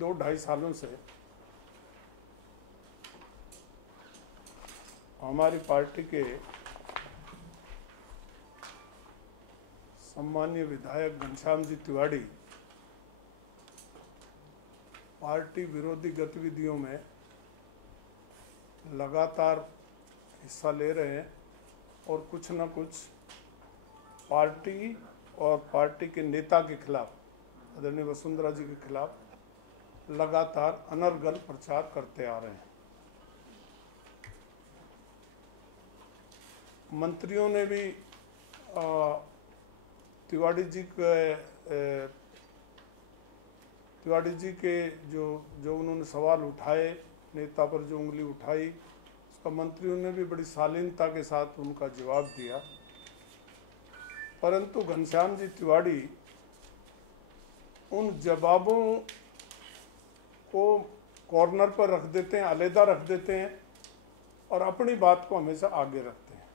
2-2.5 सालों से हमारी पार्टी के सम्मानीय विधायक घनश्याम जी तिवाड़ी पार्टी विरोधी गतिविधियों में लगातार हिस्सा ले रहे हैं और कुछ न कुछ पार्टी और पार्टी के नेता के खिलाफ, आदरणीय वसुंधरा जी के खिलाफ लगातार अनर्गल प्रचार करते आ रहे हैं। मंत्रियों ने भी तिवाड़ी जी के जो उन्होंने सवाल उठाए, नेता पर जो उंगली उठाई, उसका मंत्रियों ने भी बड़ी शालीनता के साथ उनका जवाब दिया। परंतु घनश्याम जी तिवाड़ी उन जवाबों को कॉर्नर पर रख देते हैं, अलग रख देते हैं और अपनी बात को हमेशा आगे रखते हैं।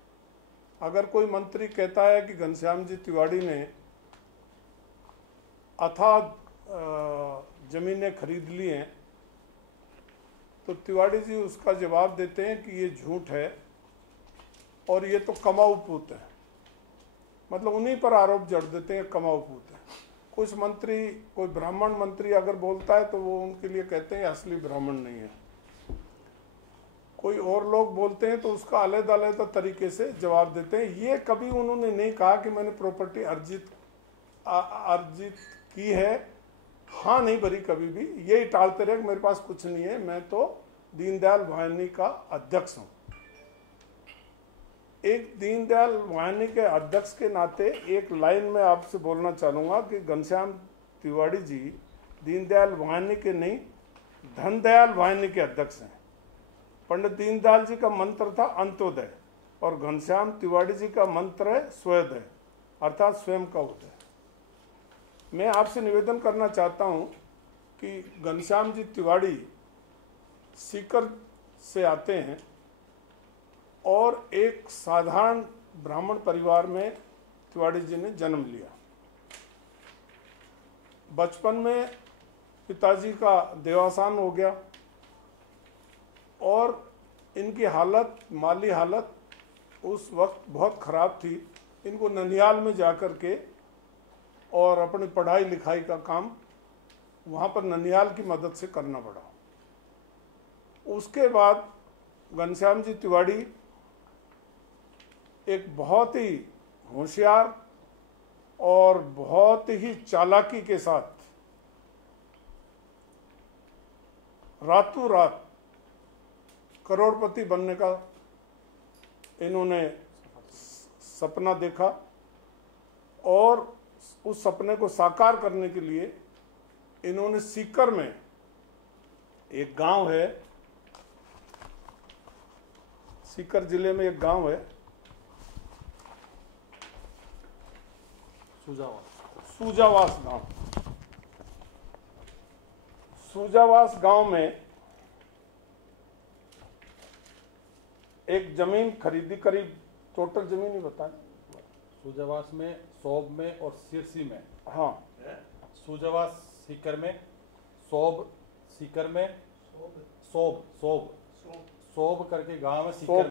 अगर कोई मंत्री कहता है कि घनश्याम जी तिवाड़ी ने अथाह जमीनें खरीद ली हैं, तो तिवाड़ी जी उसका जवाब देते हैं कि ये झूठ है और ये तो कमाऊ पूत है। मतलब उन्हीं पर आरोप जड़ देते हैं कमाऊ पूत है। कुछ मंत्री, कोई ब्राह्मण मंत्री अगर बोलता है तो वो उनके लिए कहते हैं असली ब्राह्मण नहीं है। कोई और लोग बोलते हैं तो उसका अलग-अलग तरीके से जवाब देते हैं। ये कभी उन्होंने नहीं कहा कि मैंने प्रॉपर्टी अर्जित की है, हाँ नहीं भरी कभी भी। यही टालते रहे कि मेरे पास कुछ नहीं है, मैं तो दीनदयाल वाहिनी का अध्यक्ष हूँ। एक दीनदयाल वाहिनी के अध्यक्ष के नाते एक लाइन में आपसे बोलना चाहूँगा कि घनश्याम तिवाड़ी जी दीनदयाल वाहिनी के नहीं, धनदयाल वाहिनी के अध्यक्ष हैं। पंडित दीनदयाल जी का मंत्र था अंत्योदय और घनश्याम तिवाड़ी जी का मंत्र है स्वोदय, अर्थात स्वयं का उदय। मैं आपसे निवेदन करना चाहता हूं कि घनश्याम जी तिवाड़ी सीकर से आते हैं और एक साधारण ब्राह्मण परिवार में तिवाड़ी जी ने जन्म लिया। बचपन में पिताजी का देहावसान हो गया और इनकी हालत, माली हालत उस वक्त बहुत ख़राब थी। इनको ननिहाल में जाकर के और अपनी पढ़ाई लिखाई का काम वहाँ पर ननिहाल की मदद से करना पड़ा। उसके बाद घनश्याम जी तिवाड़ी एक बहुत ही होशियार और बहुत ही चालाकी के साथ रातों रात करोड़पति बनने का इन्होंने सपना देखा और उस सपने को साकार करने के लिए इन्होंने सीकर में एक गांव है, सीकर जिले में एक गांव है सूजावास गांव। सूजावास गांव में एक जमीन खरीदी, करीब टोटल जमीन ही बताएं। सूजावास में, सोब में और सिरसी में। हाँ, सूजावास सीकर में, सोब सीकर में, सोब करके गांव है सीकर।